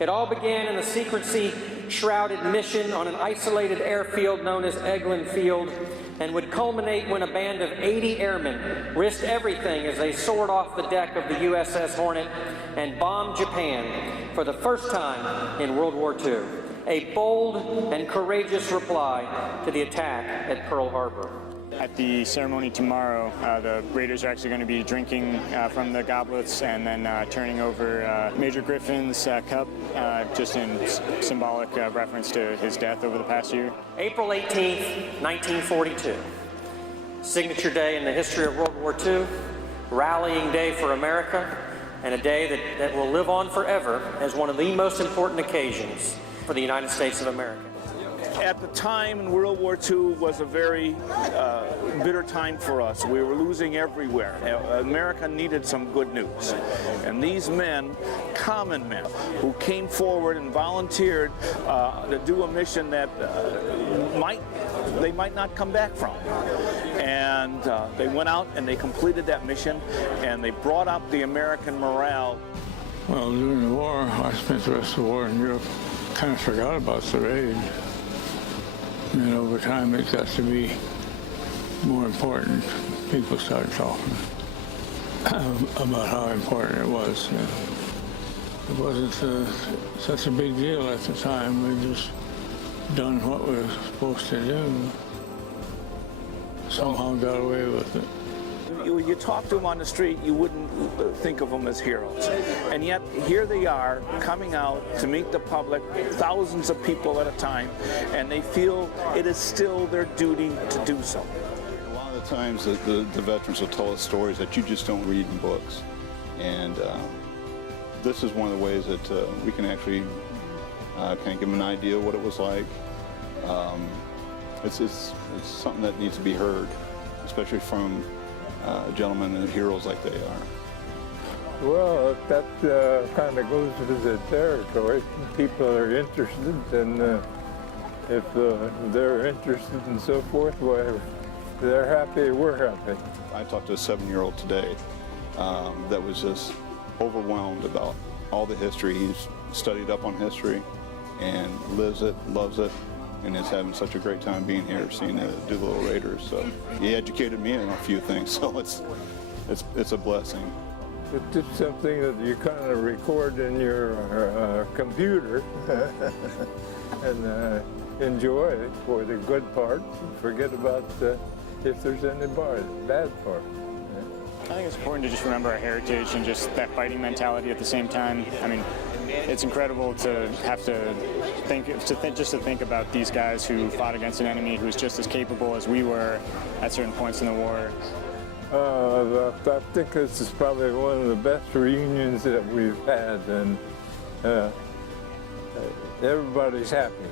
It all began in a secrecy-shrouded mission on an isolated airfield known as Eglin Field, and would culminate when a band of 80 airmen risked everything as they soared off the deck of the USS Hornet and bombed Japan for the first time in World War II. A bold and courageous reply to the attack at Pearl Harbor. At the ceremony tomorrow, the Raiders are actually going to be drinking from the goblets and then turning over Major Griffin's cup, just in symbolic reference to his death over the past year. April 18th, 1942. Signature day in the history of World War II, rallying day for America, and a day that will live on forever as one of the most important occasions for the United States of America. At the time in World War II was a very bitter time for us. We were losing everywhere. America needed some good news. And these men, common men, who came forward and volunteered to do a mission that they might not come back from. And they went out and they completed that mission, and they brought up the American morale. Well, during the war, I spent the rest of the war in Europe. Kind of forgot about the raid. And over time, it got to be more important. People started talking about how important it was. It wasn't such a big deal at the time. We just done what we were supposed to do. Somehow got away with it. You talk to them on the street, you wouldn't think of them as heroes. And yet, here they are, coming out to meet the public, thousands of people at a time, and they feel it is still their duty to do so. A lot of the times, the veterans will tell us stories that you just don't read in books. And this is one of the ways that we can actually kind of give them an idea of what it was like. It's something that needs to be heard, especially from gentlemen and heroes like they are. Well, that kind of goes with the territory. People are interested, and if they're interested and so forth, well, they're happy, we're happy. I talked to a 7-year-old today that was just overwhelmed about all the history. He's studied up on history and lives it, loves it, and is having such a great time being here, seeing the Doolittle Raiders. So he educated me in a few things, so it's a blessing. It's just something that you kind of record in your computer and enjoy it for the good parts and forget about if there's any bad part. I think it's important to just remember our heritage and just that fighting mentality at the same time. I mean, it's incredible to have to think about these guys who fought against an enemy who's just as capable as we were at certain points in the war. I think this is probably one of the best reunions that we've had, and everybody's happy.